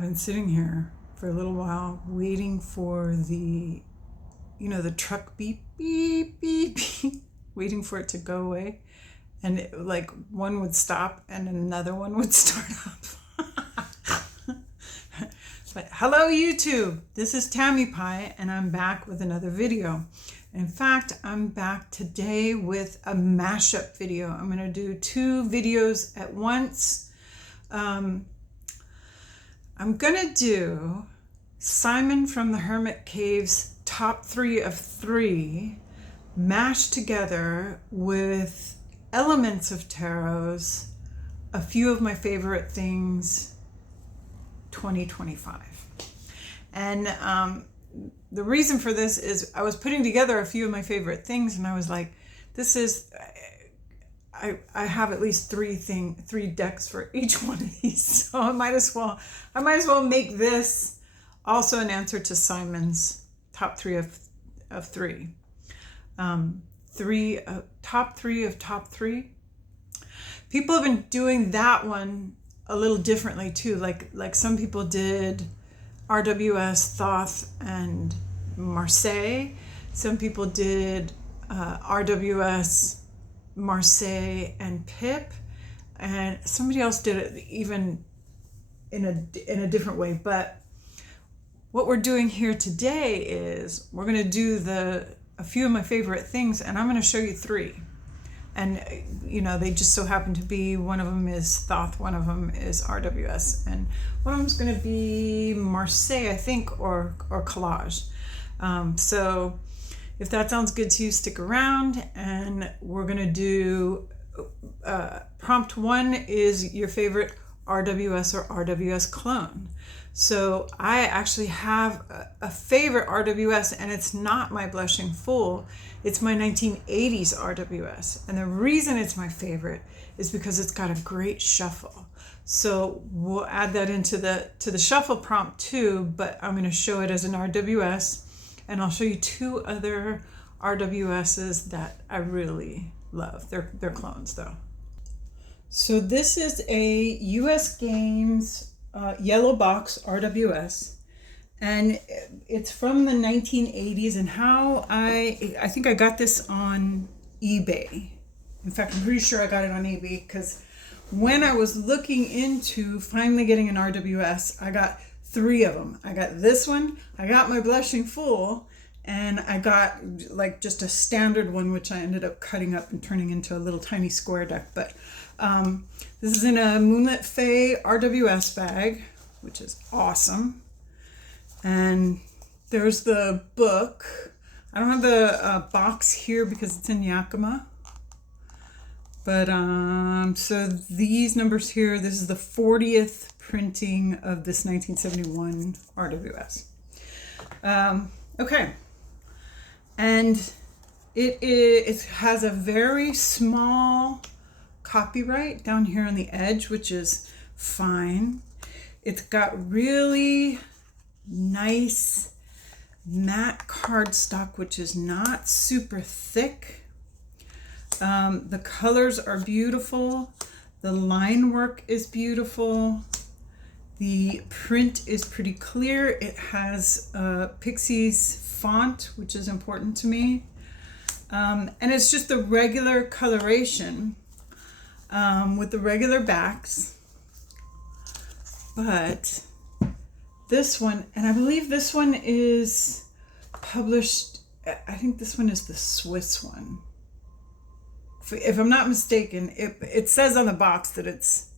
I've been sitting here for a little while waiting for the, the truck beep, beep, beep, beep, waiting for it to go away. And like one would stop and another one would start up. But hello YouTube, this is Tammy Pie and I'm back with another video. In fact, I'm back today with a mashup video. I'm going to do two videos at once. I'm going to do Simon from the Hermit Cave's top 3 of 3 mashed together with elements of tarot's a few of my favorite things 2025. And the reason for this is I was putting together a few of my favorite things and I was like, this is, I have at least three decks for each one of these. So I might as well make this also an answer to Simon's top 3 of 3. Top 3 of top 3. People have been doing that one a little differently too. Like some people did RWS, Thoth, and Marseille. Some people did RWS, Marseille, and Pip, and somebody else did it even in a different way. But what we're doing here today is we're going to do a few of my favorite things, and I'm going to show you 3. And they just so happen to be, one of them is Thoth, one of them is RWS, and one of them is going to be Marseille, I think, or Collage. So if that sounds good to you, stick around, and we're going to do prompt 1 is your favorite RWS or RWS clone. So I actually have a favorite RWS, and it's not my Blushing Fool. It's my 1980s RWS. And the reason it's my favorite is because it's got a great shuffle. So we'll add that into the shuffle prompt too, but I'm going to show it as an RWS, and I'll show you 2 other RWSs that I really love. They're clones though. So this is a US Games yellow box RWS, and it's from the 1980s, and how I think I got this on eBay. In fact, I'm pretty sure I got it on eBay because when I was looking into finally getting an RWS, I got 3 of them. I got this one, I got my Blushing Fool, and I got like just a standard one, which I ended up cutting up and turning into a little tiny square deck. But this is in a Moonlit Fae RWS bag, which is awesome. And there's the book. I don't have the box here because it's in Yakima. But so these numbers here, this is the 40th printing of this 1971 RWS. Okay. And it has a very small copyright down here on the edge, which is fine. It's got really nice matte cardstock, which is not super thick. The colors are beautiful. The line work is beautiful. The print is pretty clear. It has Pixie's font, which is important to me. And it's just the regular coloration with the regular backs. But this one, and I believe this one is published, I think this one is the Swiss one. If I'm not mistaken, it says on the box that it's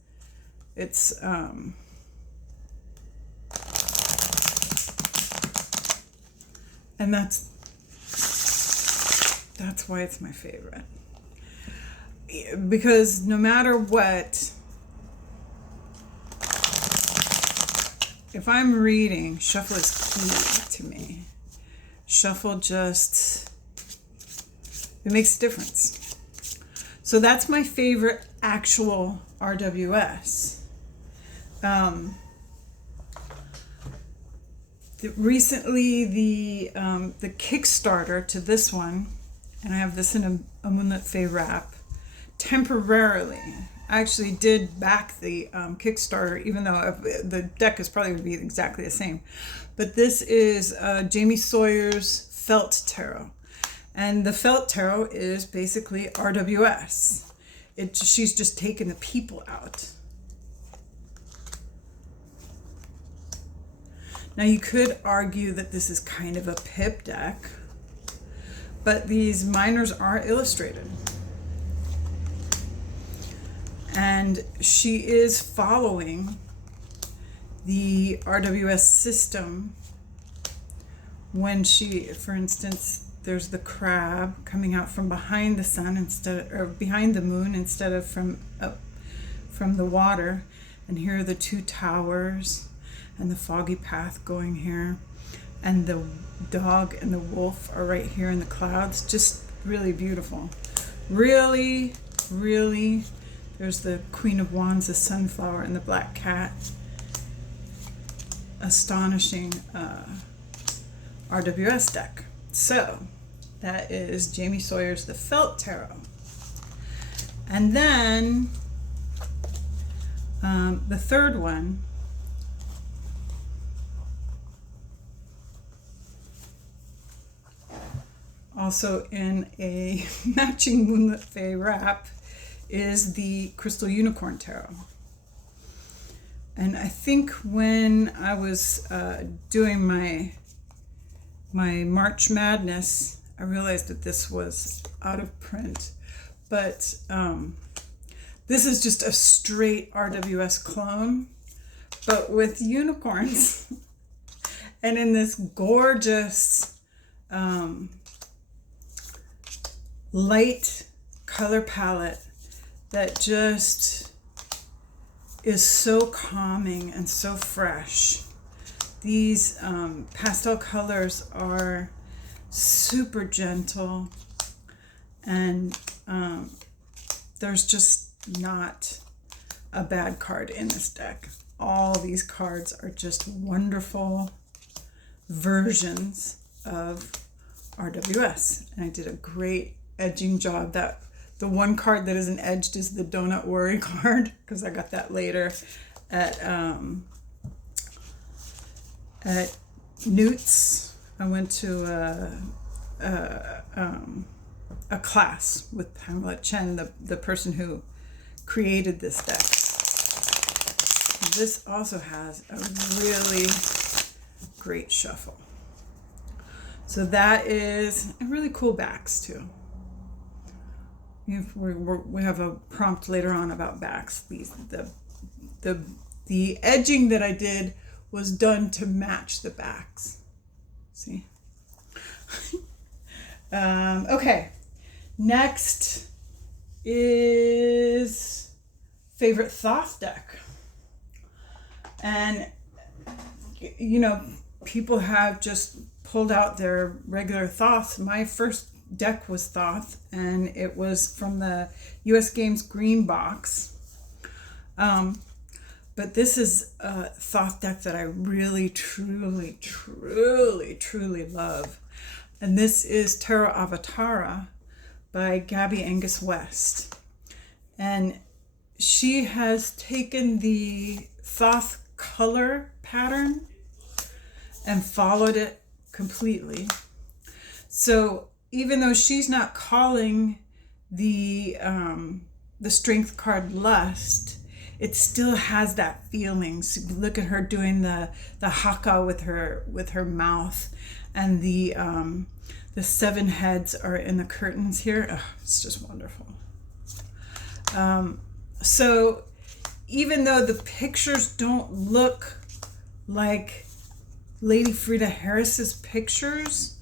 and that's why it's my favorite. Because no matter what, if I'm reading, shuffle is key to me. Shuffle just, it makes a difference. So that's my favorite actual RWS. Recently, the Kickstarter to this one, and I have this in a Moonlit Fae wrap, temporarily, actually did back the Kickstarter, even though the deck is probably going to be exactly the same. But this is Jamie Sawyer's Felt Tarot. And the Felt Tarot is basically RWS. She's just taken the people out. Now you could argue that this is kind of a pip deck, but these minors are illustrated. And she is following the RWS system when she, for instance, there's the crab coming out from behind the sun or behind the moon instead of from the water. And here are the two towers and the foggy path going here. And the dog and the wolf are right here in the clouds. Just really beautiful. Really, really. There's the Queen of Wands, the sunflower, and the black cat. Astonishing RWS deck. So that is Jamie Sawyer's The Felt Tarot. And then the third one, also in a matching Moonlit Fae wrap, is the Crystal Unicorn Tarot. And I think when I was doing my March Madness, I realized that this was out of print. But this is just a straight RWS clone, but with unicorns. And in this gorgeous light color palette that just is so calming and so fresh. These pastel colors are super gentle, and there's just not a bad card in this deck. All these cards are just wonderful versions of RWS, and I did a great edging job. That the one card that isn't edged is the Donut Worry card, because I got that later at Newt's. I went to a class with Pamela Chen, the person who created this deck. This also has a really great shuffle. So that is really cool backs too. We have a prompt later on about backs. The edging that I did was done to match the backs. See? Okay. Next is favorite Thoth deck. And, you know, people have just pulled out their regular Thoths. My first deck was Thoth, and it was from the US Games green box. But this is a Thoth deck that I really, truly, truly, truly love. And this is Terra Avatara by Gabby Angus West. And she has taken the Thoth color pattern and followed it completely. So even though she's not calling the strength card lust, it still has that feeling. So look at her doing the haka with her mouth, and the 7 heads are in the curtains here. Oh, it's just wonderful. So even though the pictures don't look like Lady Frida Harris's pictures,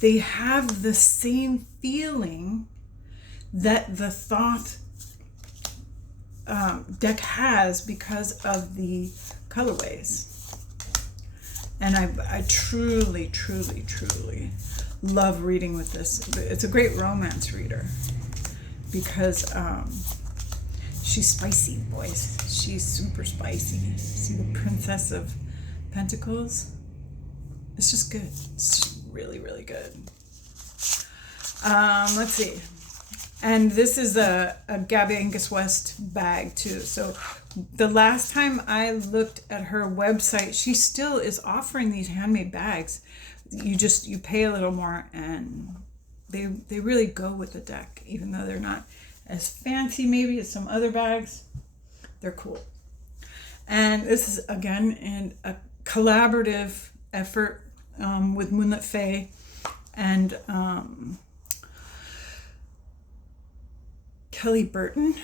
they have the same feeling that the Thoth deck has because of the colorways. And I truly, truly, truly love reading with this. It's a great romance reader because she's spicy, boys. She's super spicy. See the Princess of Pentacles? It's just good. It's just really, really good. Let's see. And this is a Gabby Angus West bag too. So the last time I looked at her website, she still is offering these handmade bags. You pay a little more, and they really go with the deck, even though they're not as fancy maybe as some other bags. They're cool. And this is again a collaborative effort with Moonlit Faye and Kelly Burton,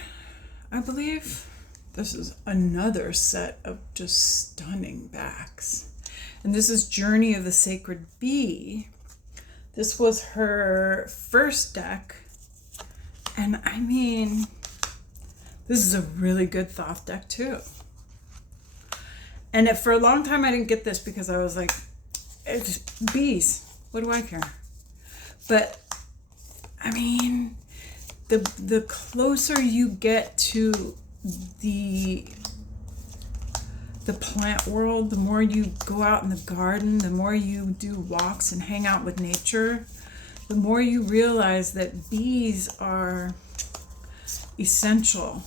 I believe. This is another set of just stunning bags. And this is Journey of the Sacred Bee. This was her first deck. And I mean, this is a really good Thoth deck too. And for a long time I didn't get this because I was like, it's bees. What do I care? But I mean, the closer you get to the plant world, the more you go out in the garden, the more you do walks and hang out with nature, the more you realize that bees are essential,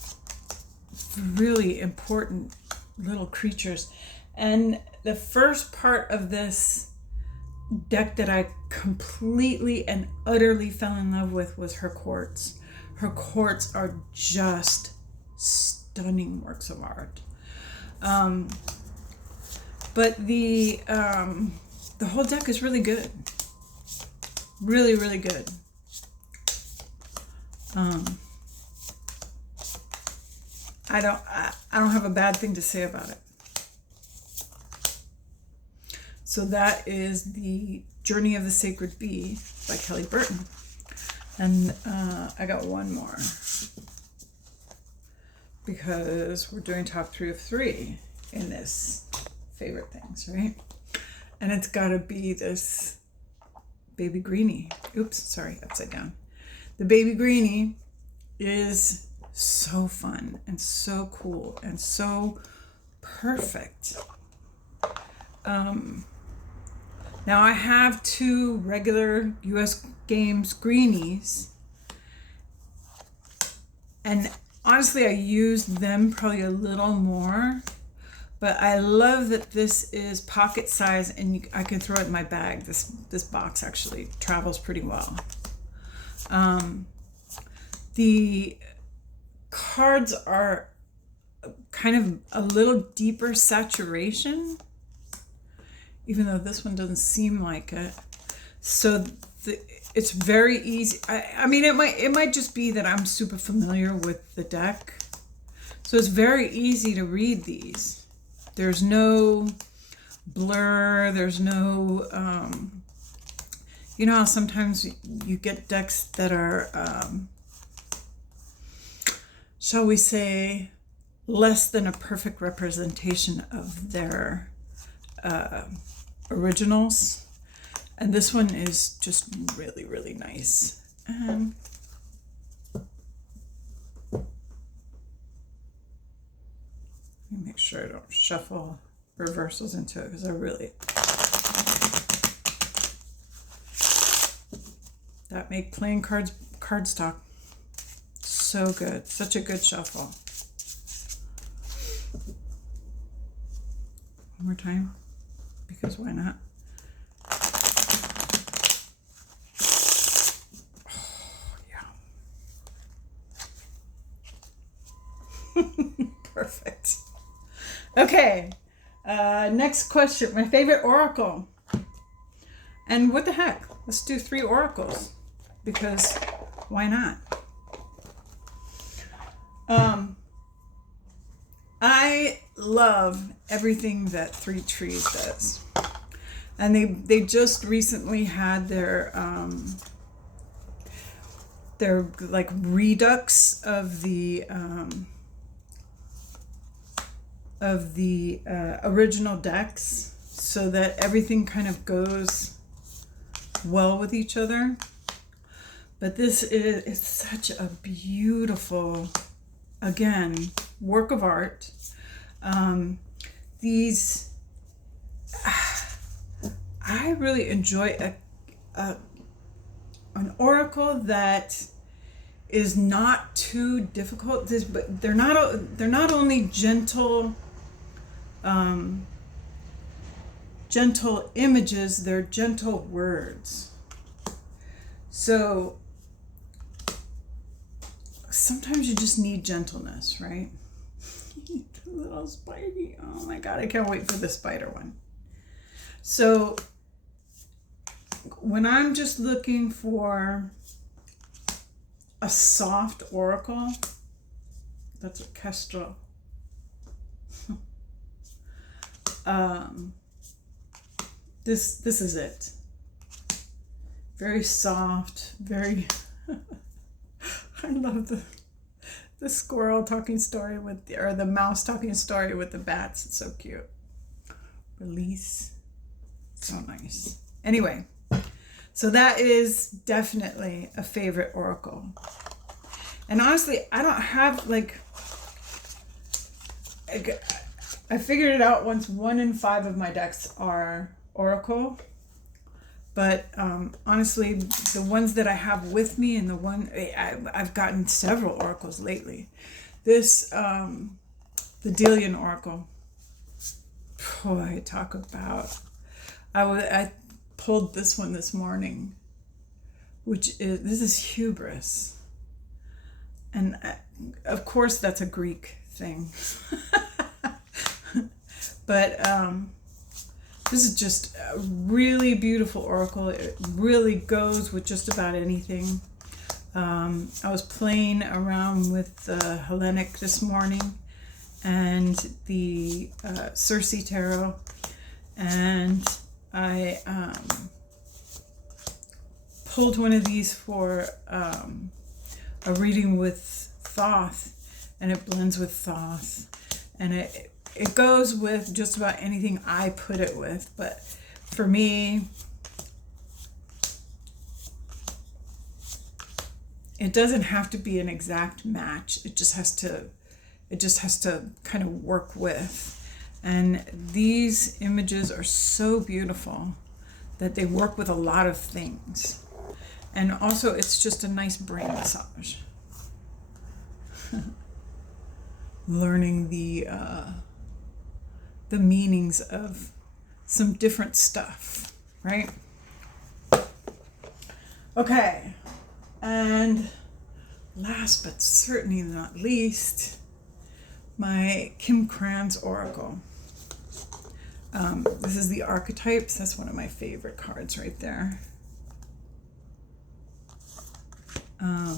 really important little creatures. And the first part of this deck that I completely and utterly fell in love with was her quartz. Her quartz are just stunning works of art. But the whole deck is really good. Really, really good. I don't have a bad thing to say about it. So that is the Journey of the Sacred Bee by Kelly Burton. And I got one more because we're doing top 3 of 3 in this favorite things, right? And it's got to be this baby greenie. Oops, sorry, upside down. The baby greenie is so fun and so cool and so perfect. Now I have 2 regular US Games greenies, and honestly I use them probably a little more, but I love that this is pocket size and I can throw it in my bag. This box actually travels pretty well. The cards are kind of a little deeper saturation, even though this one doesn't seem like it. So it's very easy. I mean, it might just be that I'm super familiar with the deck. So it's very easy to read these. There's no blur. There's no, you know how sometimes you get decks that are, shall we say, less than a perfect representation of their originals. And this one is just really, really nice. And let me make sure I don't shuffle reversals into it because I really, that make playing cardstock so good. Such a good shuffle. One more time, because why not? Perfect. Okay, next question. My favorite oracle. And what the heck? Let's do 3 oracles, because why not? I love everything that 3 Trees does. And they just recently had their like redux of the original decks, so that everything kind of goes well with each other. But this is such a beautiful, again, work of art. These, I really enjoy an oracle that is not too difficult. But they're not only gentle, gentle images, they're gentle words. So sometimes you just need gentleness, right? The little spidey. Oh my God, I can't wait for the spider one. So when I'm just looking for a soft oracle, that's a kestrel. This is it. Very soft, very I love the squirrel talking story or the mouse talking story with the bats. It's so cute. Release. So nice. Anyway, so that is definitely a favorite oracle. And honestly, I don't have I figured it out once 1 in 5 of my decks are oracle. But honestly, the ones that I have with me and I've gotten several oracles lately. This, the Delian Oracle. Boy, talk about. I pulled this one this morning, this is hubris. And of course, that's a Greek thing. But this is just a really beautiful oracle. It really goes with just about anything. I was playing around with the Hellenic this morning and the Circe Tarot, and I pulled one of these for a reading with Thoth, and it blends with Thoth, and it goes with just about anything I put it with. But for me, it doesn't have to be an exact match. It just has to kind of work with. And these images are so beautiful that they work with a lot of things. And also, it's just a nice brain massage. Learning the meanings of some different stuff, right? Okay, and last but certainly not least, my Kim Krans Oracle. This is the Archetypes. That's one of my favorite cards right there. I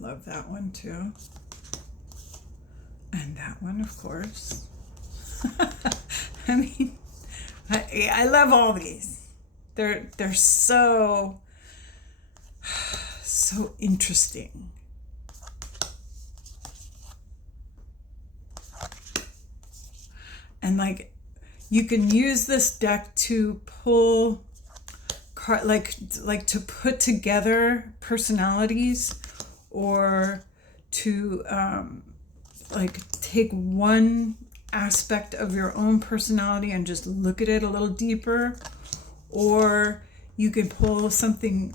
love that one too. And that one, of course. I mean, I love all these. They're so interesting. And you can use this deck to pull to put together personalities, or to take one aspect of your own personality and just look at it a little deeper, or you can pull something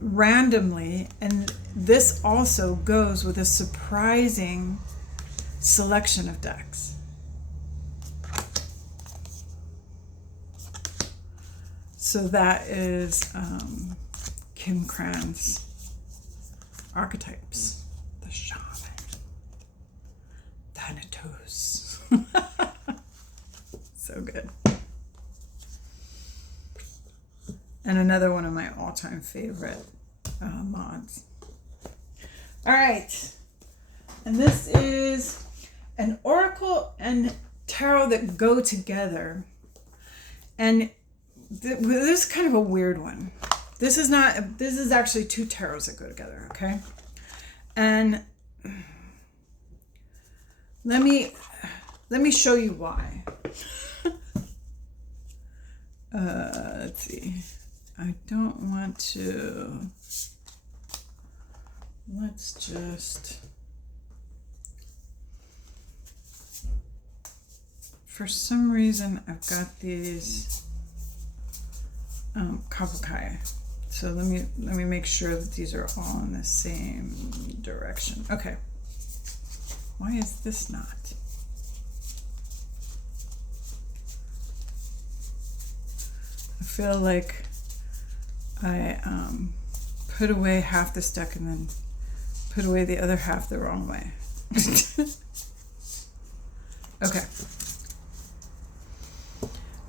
randomly, and this also goes with a surprising selection of decks. So that is Kim Krans Archetypes, the shaman, Thanatos. So good. And another one of my all-time favorite mods. All right, and this is an oracle and tarot that go together, and this is kind of a weird one. This is actually 2 tarots that go together, okay? And let me show you why. Let's see. I don't want to. Let's just. For some reason, I've got these Kabukai So let me make sure that these are all in the same direction. Okay. Why is this not? I feel like I put away half this deck and then put away the other half the wrong way. Okay.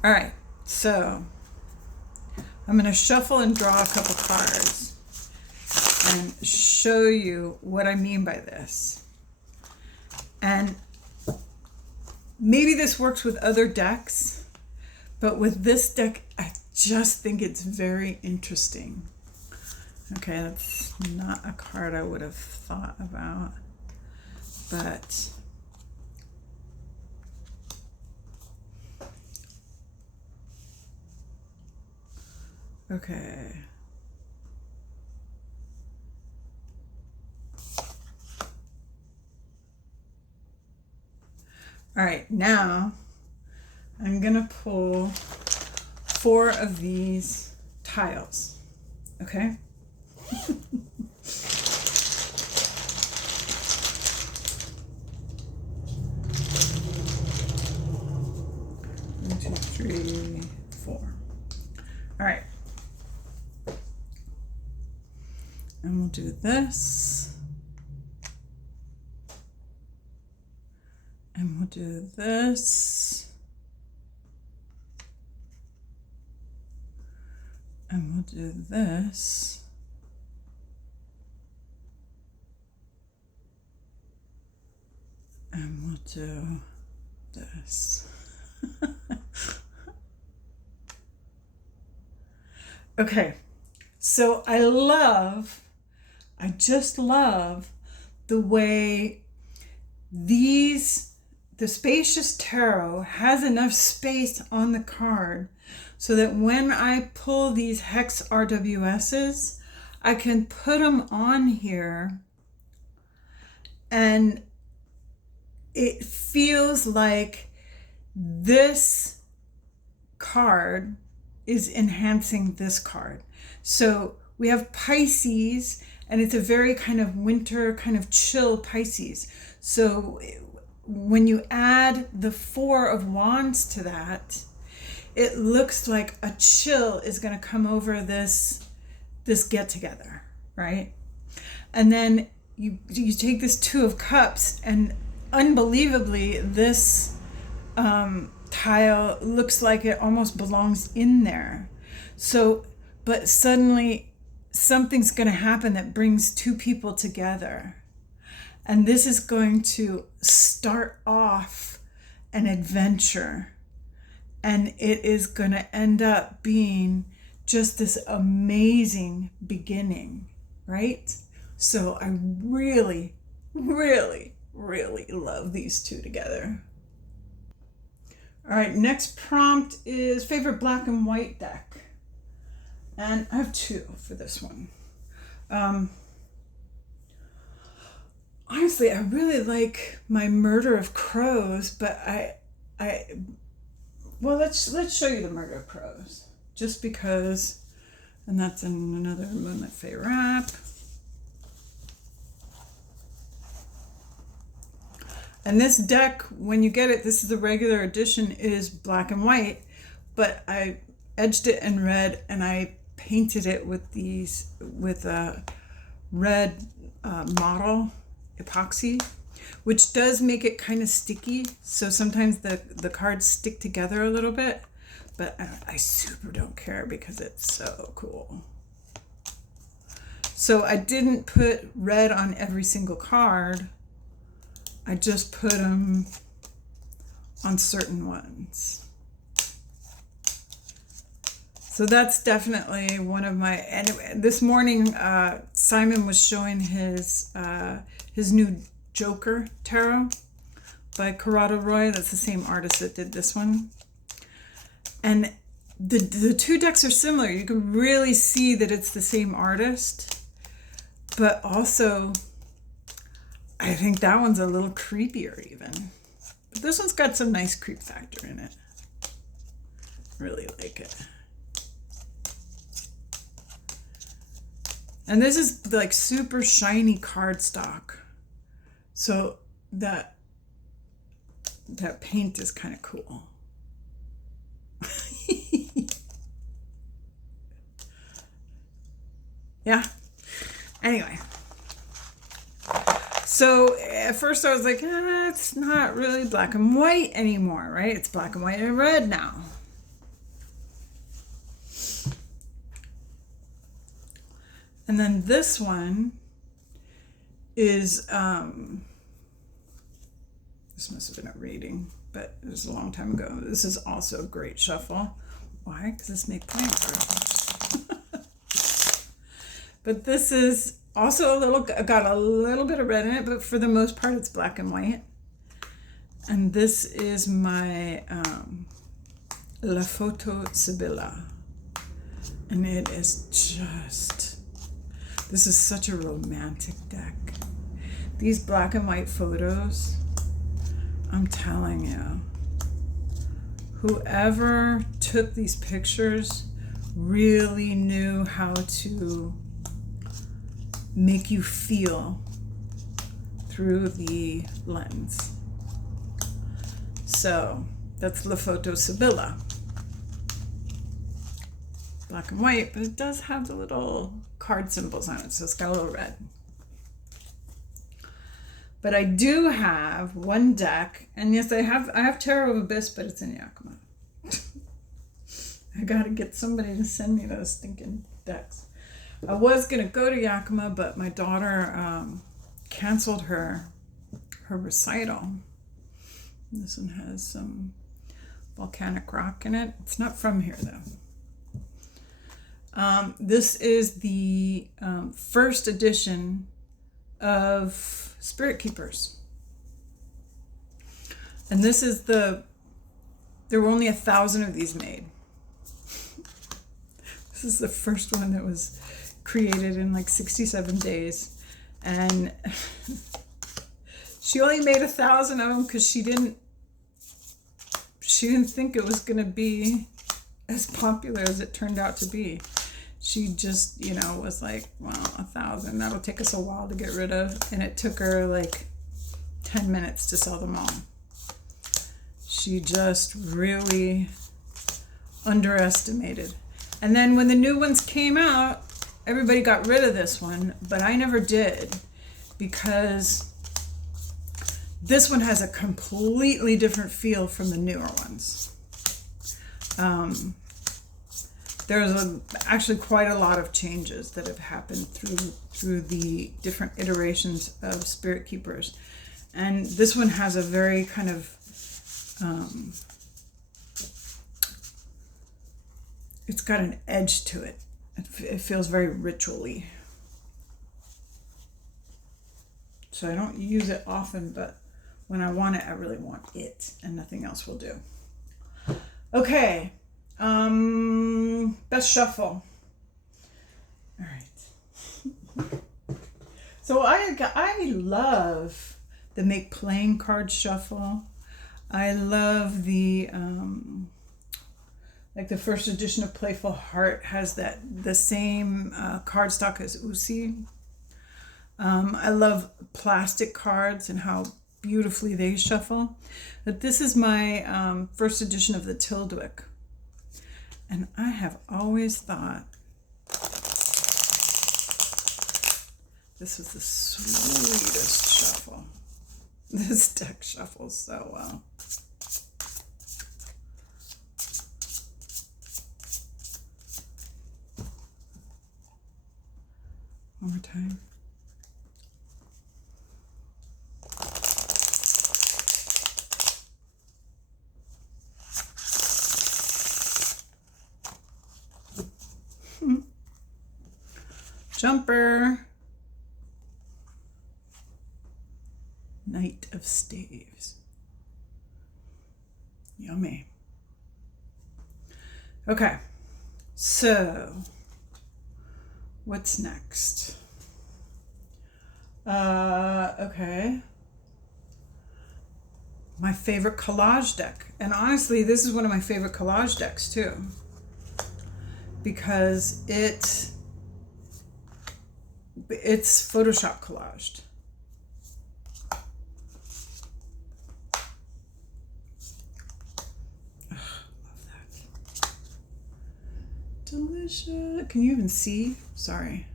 All right, so I'm going to shuffle and draw a couple cards and show you what I mean by this. And maybe this works with other decks, but with this deck, I just think it's very interesting. Okay, that's not a card I would have thought about, but okay. All right, now I'm gonna pull 4 of these tiles, okay? 1, 2, 3, 4. All right. And we'll do this. And we'll do this. And we'll do this. And we'll do this. Okay, so I just love the way the Spacious Tarot has enough space on the card so that when I pull these hex RWSs, I can put them on here and it feels like this card is enhancing this card. So we have Pisces, and it's a very kind of winter, kind of chill Pisces. So when you add the 4 of Wands to that, it looks like a chill is going to come over this get together, right? And then you take this 2 of Cups, and unbelievably, this tile looks like it almost belongs in there. So, but suddenly something's going to happen that brings 2 people together. And this is going to start off an adventure. And it is going to end up being just this amazing beginning, right? So I really, really, really love these 2 together. All right, next prompt is favorite black and white deck. And I have 2 for this one. Honestly, I really like my Murder of Crows, but well, let's show you the Murder of Crows, just because, and that's in another Moonlit Fae wrap. And this deck, when you get it, this is the regular edition, is black and white, but I edged it in red and I painted it with a red model epoxy, which does make it kind of sticky. So sometimes the cards stick together a little bit, but I super don't care because it's so cool. So I didn't put red on every single card. I just put them on certain ones. So that's definitely one of my, anyway, this morning Simon was showing his new Joker tarot by Corrado Roy. That's the same artist that did this one. And the 2 decks are similar. You can really see that it's the same artist, but also I think that one's a little creepier even. But this one's got some nice creep factor in it. Really like it. And this is like super shiny cardstock. So that paint is kind of cool. Yeah. Anyway. So at first I was like, it's not really black and white anymore, right? It's black and white and red now. And then this one is, this must have been a reading, but it was a long time ago. This is also a great shuffle. Why? Because it's make playing cards. But this is also got a little bit of red in it, but for the most part it's black and white. And this is my La Photo Sibylla. And it is just, this is such a romantic deck. These black and white photos, I'm telling you, whoever took these pictures really knew how to make you feel through the lens. So that's La Photo Sibylla. Black and white, but it does have the little card symbols on it, so it's got a little red. But I do have one deck, and yes, I have Tarot of Abyss, but it's in Yakima. I gotta get somebody to send me those stinking decks. I was gonna go to Yakima, but my daughter canceled her recital. This one has some volcanic rock in it. It's not from here though. This is the first edition of Spirit Keepers. And this is there were only 1,000 of these made. This is the first one that was created in like 67 days. And she only made 1,000 of them because she didn't think it was going to be as popular as it turned out to be. She just, was like, well, 1,000, that'll take us a while to get rid of. And it took her like 10 minutes to sell them all. She just really underestimated. And then when the new ones came out, everybody got rid of this one, but I never did, because this one has a completely different feel from the newer ones. There's actually quite a lot of changes that have happened through the different iterations of Spirit Keepers. And this one has a very kind of, it's got an edge to it. It feels very ritually. So I don't use it often, but when I want it, I really want it, and nothing else will do. Okay. Best shuffle. All right. So I love the make playing card shuffle. I love the like the first edition of Playful Heart has the same cardstock as Usi. I love plastic cards and how beautifully they shuffle. But this is my first edition of the Tildwick. And I have always thought this was the sweetest shuffle. This deck shuffles so well. One more time. Jumper. Knight of Staves. Yummy. Okay, so what's next? Okay. My favorite collage deck. And honestly, this is one of my favorite collage decks too. Because it It's Photoshop collaged. Love that. Delicious. Can you even see? Sorry.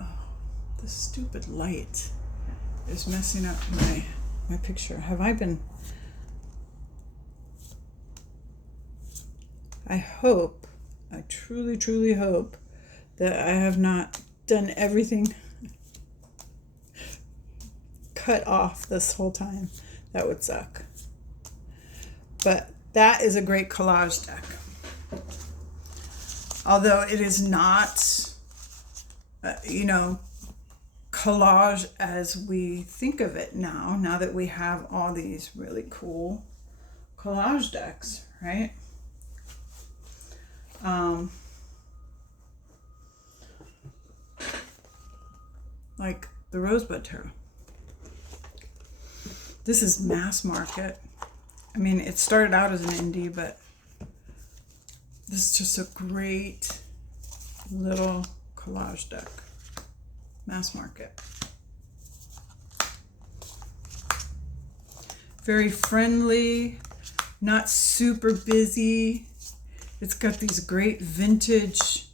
Oh, the stupid light is messing up my picture. Have I been... I hope, I truly, truly hope that I have not done everything cut off this whole time. That would suck. But that is a great collage deck. Although it is not, collage as we think of it now that we have all these really cool collage decks, right? Like the Rosebud Tarot. This is mass market. I mean, it started out as an indie, but this is just a great little collage deck. Mass market. Very friendly, not super busy. It's got these great vintage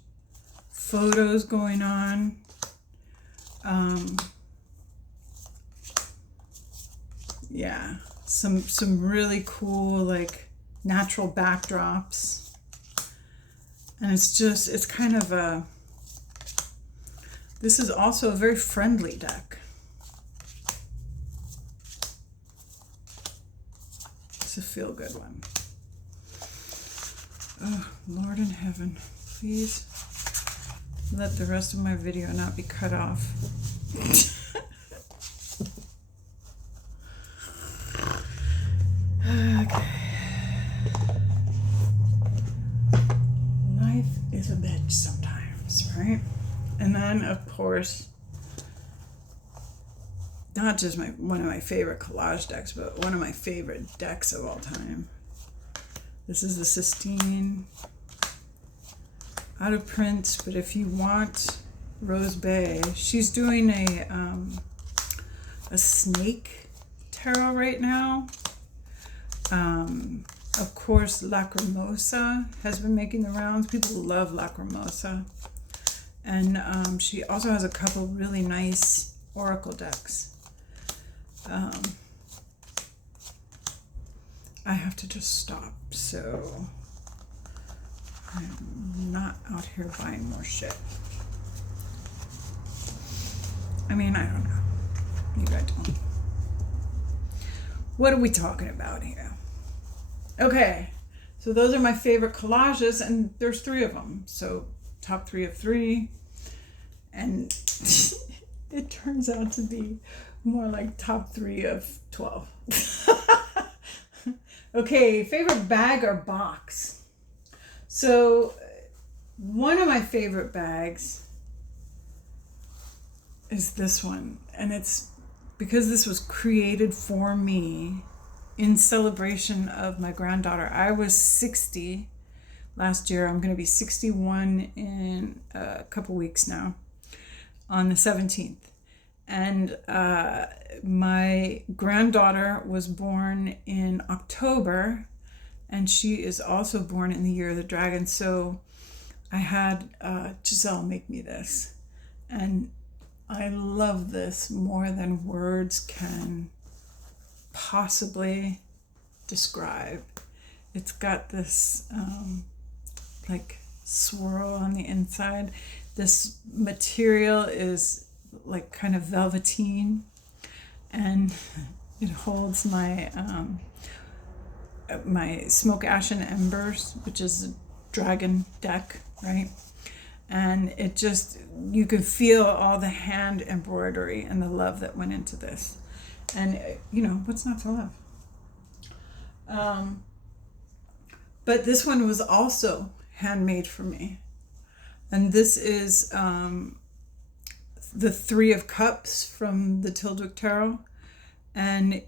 photos going on. Yeah, some really cool like natural backdrops. And it's kind of a, this is also a very friendly deck. It's a feel-good one. Oh, Lord in heaven, please let the rest of my video not be cut off. Okay. Life is a bitch sometimes, right? And then, of course, not just one of my favorite collage decks, but one of my favorite decks of all time. This is the Sistine, out of print, but if you want Rose Bay, she's doing a snake tarot right now. Of course, Lacrimosa has been making the rounds. People love Lacrimosa. And she also has a couple really nice oracle decks. I have to just stop, so I'm not out here buying more shit. I mean, I don't know. Maybe I don't. What are we talking about here? Okay, so those are my favorite collages, and there's 3 of them. So top 3 of 3, and it turns out to be more like top 3 of 12. Okay, favorite bag or box. So one of my favorite bags is this one, and it's because this was created for me in celebration of my granddaughter. I was 60 last year. I'm going to be 61 in a couple weeks now, on the 17th. And my granddaughter was born in October, and she is also born in the year of the dragon. So I had Giselle make me this, and I love this more than words can possibly describe. It's got this like swirl on the inside. This material is like kind of velveteen, and it holds my my Smoke, Ash, and Embers, which is a dragon deck, right? And it just, you can feel all the hand embroidery and the love that went into this. And, what's not to love? But this one was also handmade for me. And this is the 3 of Cups from the Tildwick Tarot. And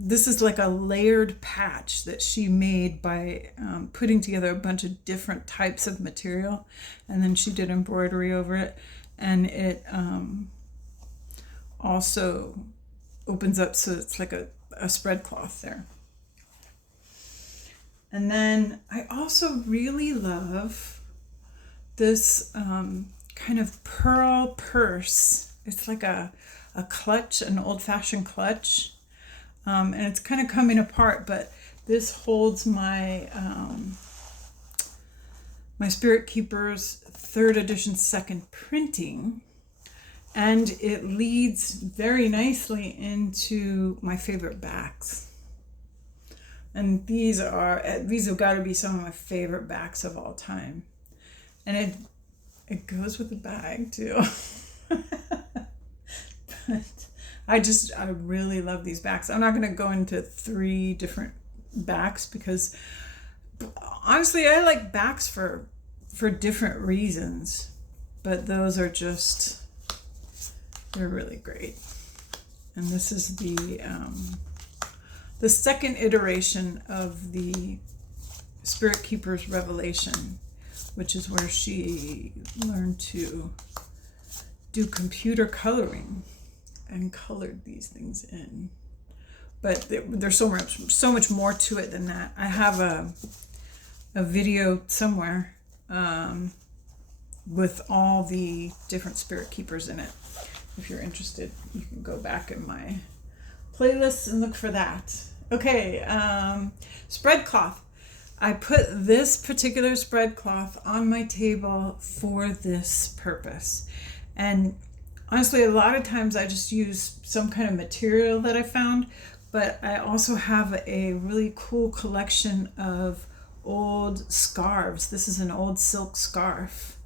this is like a layered patch that she made by putting together a bunch of different types of material, and then she did embroidery over it, and it also opens up so it's like a spread cloth there. And then I also really love this kind of pearl purse. It's like a clutch, an old-fashioned clutch. And it's kind of coming apart, but this holds my my Spirit Keepers 3rd edition 2nd printing, and it leads very nicely into my favorite backs. And these have got to be some of my favorite backs of all time. And it goes with the bag too. But I really love these backs. I'm not going to go into 3 different backs because honestly, I like backs for different reasons, but those are just, they're really great. And this is the 2nd iteration of the Spirit Keepers Revelation, which is where she learned to do computer coloring and colored these things in. But there's so much more to it than that. I have a video somewhere with all the different Spirit Keepers in it. If you're interested, you can go back in my playlists and look for that. Okay, spread cloth. I put this particular spread cloth on my table for this purpose. And honestly, a lot of times I just use some kind of material that I found, but I also have a really cool collection of old scarves. This is an old silk scarf.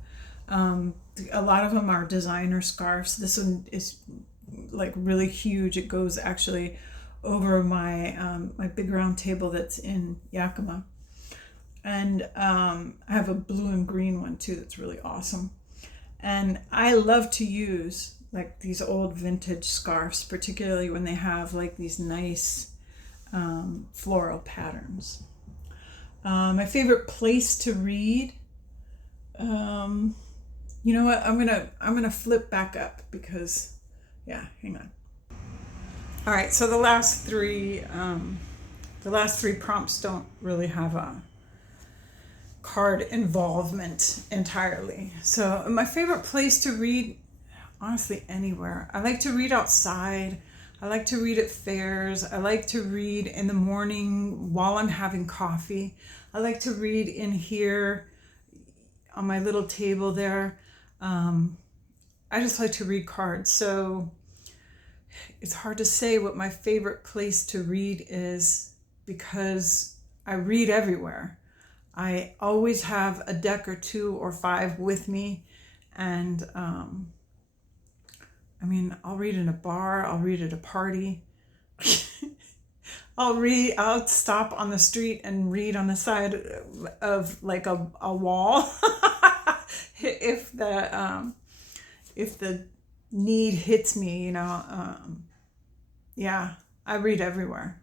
A lot of them are designer scarves. This one is like really huge. It goes actually over my my big round table that's in Yakima. And I have a blue and green one too that's really awesome. And I love to use like these old vintage scarves, particularly when they have like these nice floral patterns. My favorite place to read. You know what? I'm gonna flip back up because, yeah, hang on. All right, so the last three prompts don't really have a card involvement entirely. So my favorite place to read, honestly, anywhere. I like to read outside. I like to read at fairs. I like to read in the morning while I'm having coffee. I like to read in here on my little table there. I just like to read cards. So it's hard to say what my favorite place to read is because I read everywhere. I always have a deck or 2 or 5 with me, and I mean, I'll read in a bar, I'll read at a party. I'll stop on the street and read on the side of like a wall if the need hits me, you know. Yeah, I read everywhere.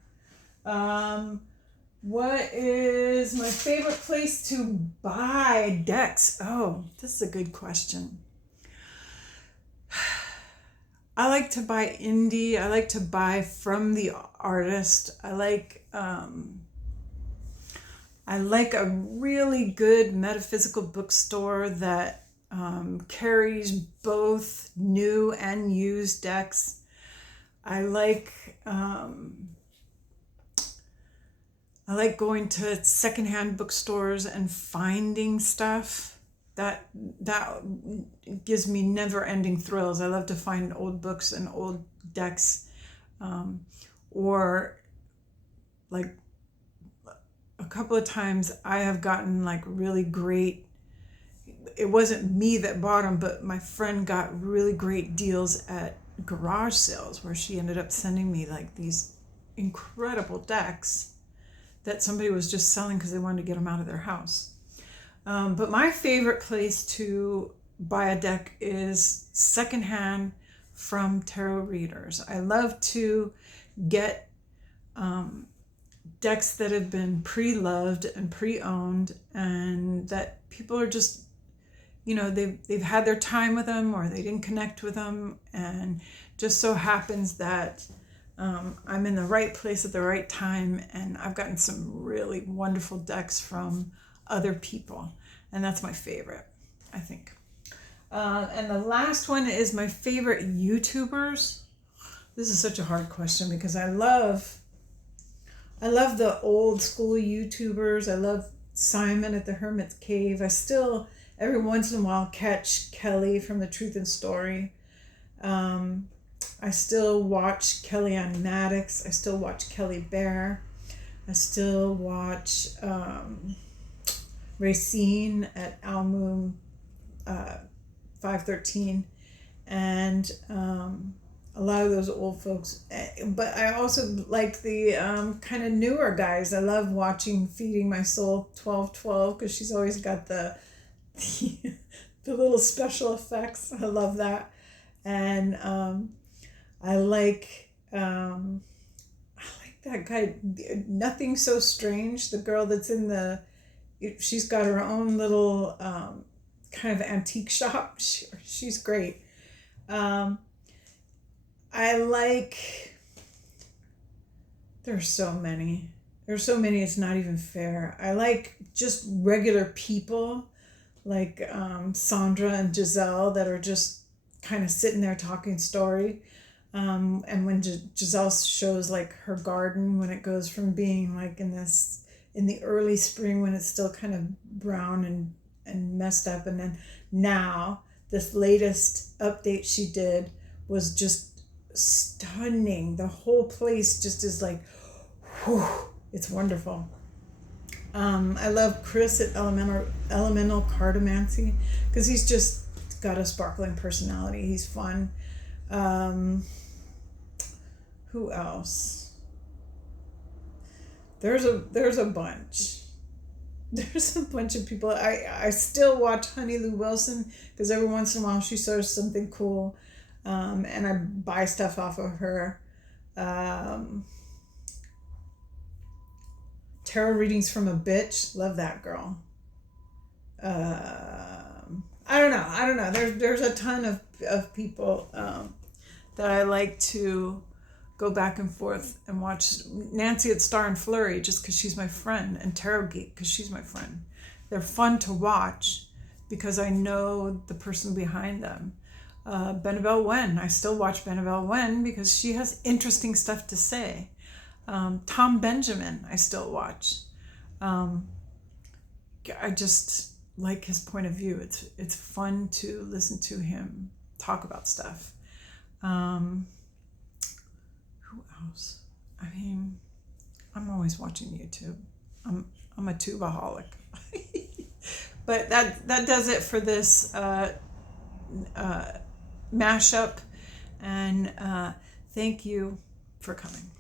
What is my favorite place to buy decks? Oh, this is a good question. I like to buy indie. I like to buy from the artist. I like a really good metaphysical bookstore that carries both new and used decks. I like going to secondhand bookstores and finding stuff. That gives me never-ending thrills. I love to find old books and old decks, or like a couple of times I have gotten like really great. It wasn't me that bought them, but my friend got really great deals at garage sales where she ended up sending me like these incredible decks that somebody was just selling because they wanted to get them out of their house. But my favorite place to buy a deck is secondhand from tarot readers. I love to get decks that have been pre-loved and pre-owned, and that people are just, they've had their time with them, or they didn't connect with them, and just so happens that I'm in the right place at the right time, and I've gotten some really wonderful decks from other people, and that's my favorite, I think. And the last one is my favorite YouTubers. This is such a hard question because I love the old school YouTubers. I love Simon at the Hermit's Cave. I still, every once in a while, catch Kelly from The Truth and Story. I still watch Kellyanne Maddox. I still watch Kelly Bear. I still watch Racine at Almoon 513. And a lot of those old folks. But I also like the kind of newer guys. I love watching Feeding My Soul 1212 because she's always got the little special effects. I love that. And I like that guy, Nothing So Strange, the girl that's in she's got her own little kind of antique shop. She's great. I like, there's so many, it's not even fair. I like just regular people like Sandra and Giselle that are just kind of sitting there talking story. And when Giselle shows like her garden, when it goes from being like in the early spring when it's still kind of brown and messed up, and then now this latest update she did was just stunning. The whole place just is like, whew, it's wonderful. I love Chris at Elemental Cartomancy because he's just got a sparkling personality. He's fun. Who else? There's a bunch. There's a bunch of people. I still watch Honey Lou Wilson because every once in a while she shows something cool, and I buy stuff off of her. Tarot readings from a bitch. Love that girl. I don't know. There's a ton of people that I like to go back and forth and watch. Nancy at Star and Flurry just because she's my friend, and Tarot Geek because she's my friend. They're fun to watch because I know the person behind them. Benabelle Wen. I still watch Benabelle Wen because she has interesting stuff to say. Tom Benjamin I still watch. I just like his point of view. It's fun to listen to him talk about stuff. Who else? I mean, I'm always watching YouTube. I'm a tubaholic. But that does it for this mashup, and thank you for coming.